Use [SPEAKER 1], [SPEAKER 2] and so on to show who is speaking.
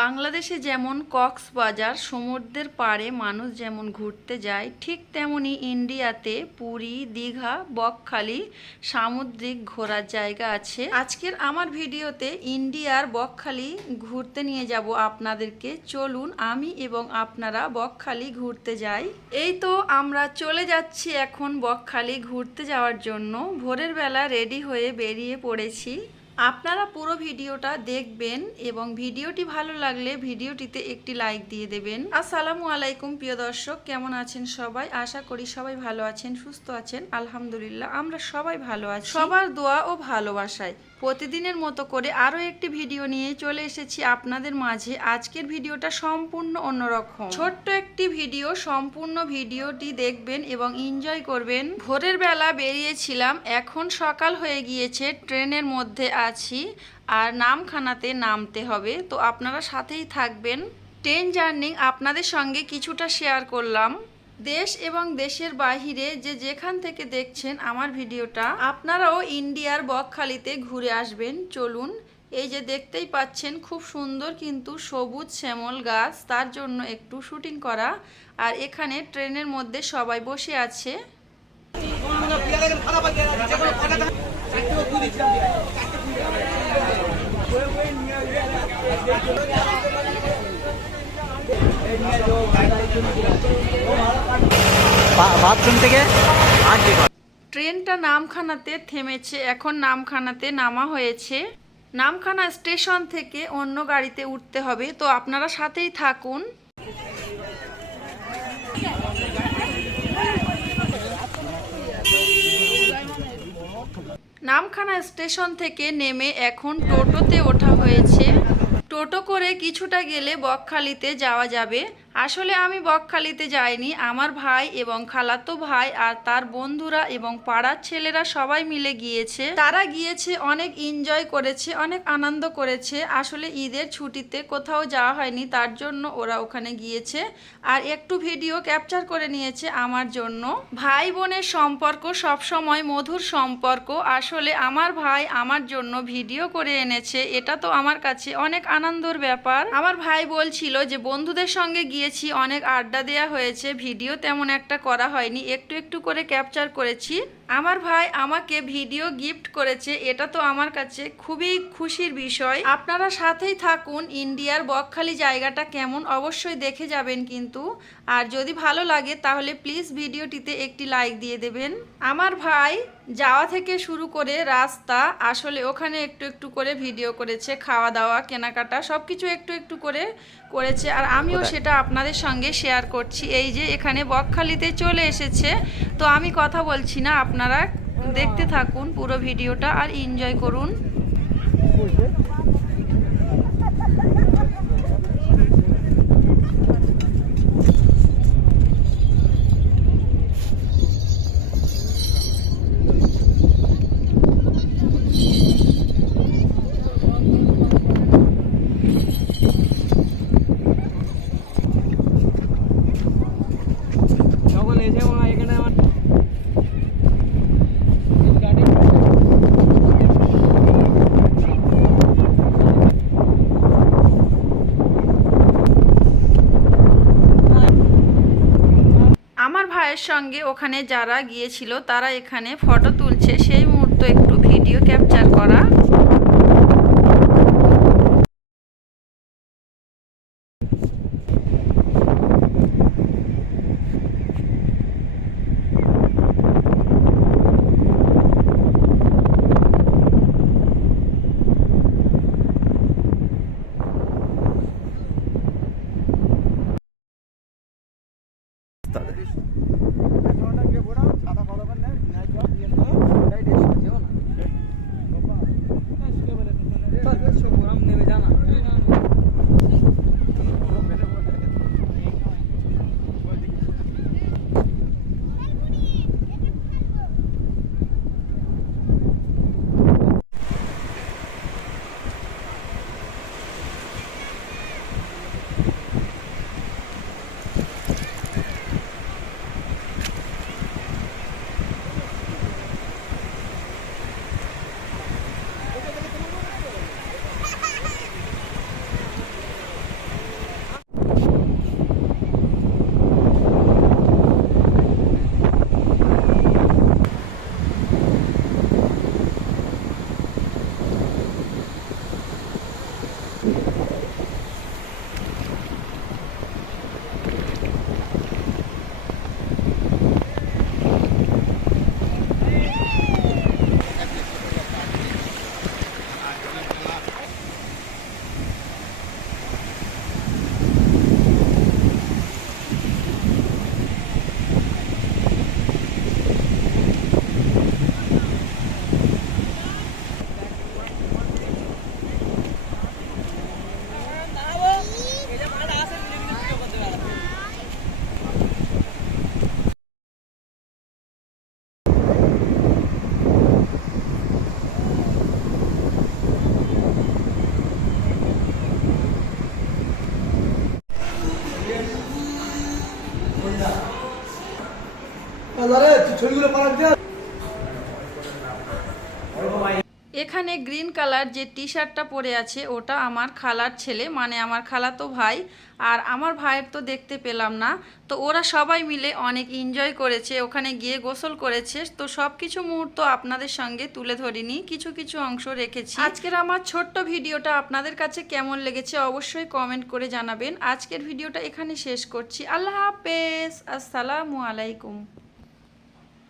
[SPEAKER 1] বাংলাদেশে যেমন কক্সবাজার, সমুদ্রের পাড়ে মানুষ যেমন ঘুরতে যায়, ঠিক তেমনি ইন্ডিয়াতে পুরী, দীঘা, বকখালি সামুদ্রিক ঘোরার জায়গা আছে। আজকের আমার ভিডিওতে ইন্ডিয়ার বকখালি ঘুরতে নিয়ে যাব আপনাদেরকে। চলুন আমি এবং আপনারা বকখালি ঘুরতে যাই। এই তো আমরা চলে যাচ্ছি এখন বকখালি ঘুরতে যাওয়ার জন্য। ভোরের বেলা রেডি হয়ে বেরিয়ে পড়েছি। আপনারা পুরো ভিডিওটা দেখবেন এবং ভিডিওটি ভালো লাগলে ভিডিওটিতে একটি লাইক দিয়ে দেবেন। আসসালামু আলাইকুম, প্রিয় দর্শক, কেমন আছেন সবাই? আশা করি সবাই ভালো আছেন, সুস্থ আছেন। আলহামদুলিল্লাহ, আমরা সবাই ভালো আছি। সবার দোয়া ও ভালোবাসায়। প্রতিদিনের মতো করে আরও একটি ভিডিও নিয়ে চলে এসেছি আপনাদের মাঝে। আজকের ভিডিওটা সম্পূর্ণ অন্যরকম। ছোট্ট একটি ভিডিও, সম্পূর্ণ ভিডিওটি দেখবেন এবং এনজয় করবেন। ভোরের বেলা বেরিয়েছিলাম, এখন সকাল হয়ে গিয়েছে, ট্রেনের মধ্যে আছি, আর নামখানাতে নামতে হবে। তো আপনারা সাথেই থাকবেন। ট্রেন জার্নি আপনাদের সঙ্গে কিছুটা শেয়ার করলাম। দেশ এবং দেশের বাহিরে যে যেখান থেকে দেখছেন আমার ভিডিওটা, আপনারাও ইন্ডিয়ার বকখালিতে ঘুরে আসবেন। চলুন, এই যে দেখতেই পাচ্ছেন, খুব সুন্দর কিন্তু সবুজ শ্যামল গাছ, তার জন্য একটু শুটিং করা। আর এখানে ট্রেনের মধ্যে সবাই বসে আছে।
[SPEAKER 2] বাথরুম থেকে
[SPEAKER 1] ট্রেনটা নামখানাতে থেমেছে, এখন নামখানাতে নামা হয়েছে। নামখানা স্টেশন থেকে অন্য গাড়িতে উঠতে হবে, তো আপনারা সাথেই থাকুন। নামখানা স্টেশন থেকে নেমে এখন টোটোতে ওঠা হয়েছে। টোটো করে কিছুটা গেলে বকখালিতে যাওয়া যাবে। আসলে আমি বকখালিতে যাইনি, আমার ভাই এবং খালাতো ভাই আর তার বন্ধুরা এবং পাড়ার ছেলেরা সবাই মিলে গিয়েছে। তারা গিয়েছে, অনেক এনজয় করেছে, অনেক আনন্দ করেছে। আসলে ঈদের ছুটিতে কোথাও যাওয়া হয়নি, তার জন্য ওরা ওখানে গিয়েছে আর একটু ভিডিও ক্যাপচার করে নিয়েছে আমার জন্য। ভাই বোনের সম্পর্ক, সবসময় মধুর সম্পর্ক। আসলে আমার ভাই আমার জন্য ভিডিও করে এনেছে, এটা তো আমার কাছে অনেক আনন্দর ব্যাপার। আমার ভাই বলছিল যে বন্ধুদের সঙ্গে গিয়েছি অনেক আড্ডা দেয়া হয়েছে, ভিডিও তেমন একটা করা হয়নি, একটু একটু করে ক্যাপচার করেছি। আমার ভাই আমাকে ভিডিও গিফট করেছে এটা তো আমার কাছে খুবই খুশির বিষয়। আপনারা সাথেই থাকুন ইন্ডিয়ার বকখালি জায়গাটা কেমন অবশ্যই দেখে যাবেন কিন্তু। আর যদি ভালো লাগে তাহলে প্লিজ ভিডিওটিতে একটি লাইক দিয়ে দেবেন। আমার ভাই যাওয়া থেকে শুরু করে রাস্তা আসলে ওখানে একটু একটু করে ভিডিও করেছে খাওয়া দাওয়া কেনাকাটা সব কিছু একটু একটু করে করেছে। আর আমিও সেটা আপনাদের সঙ্গে শেয়ার করছি। এই যে এখানে বকখালিতে চলে এসেছে তো আমি কথা বলছি না আপনারা দেখতে থাকুন পুরো ভিডিওটা আর এনজয় করুন
[SPEAKER 2] যখন এসে মনে হয় এখানে আমার
[SPEAKER 1] ভাইয়ের সঙ্গে ওখানে যারা গিয়েছিল, তারা এখানে ফটো তুলছে। সেই মুহূর্ত একটু ভিডিও ক্যাপচার করা। এখানে গ্রিন কালার যে টি শার্টটা পরে আছে, ওটা আমার খালার ছেলে। মানে আমার খালাতো ভাই। আর আমার ভাইয়ের তো দেখতে পেলাম না। তো ওরা সবাই মিলে অনেক এনজয় করেছে, ওখানে গিয়ে গোসল করেছে। তো সব কিছু মুহূর্ত আপনাদের সঙ্গে তুলে ধরিনি। কিছু কিছু অংশ রেখেছি। আজকের আমার ছোট্ট ভিডিওটা আপনাদের কাছে কেমন লেগেছে অবশ্যই কমেন্ট করে জানাবেন। আজকের ভিডিওটা এখানে শেষ করছি। আল্লাহ হাফেজ। আসসালামু আলাইকুম।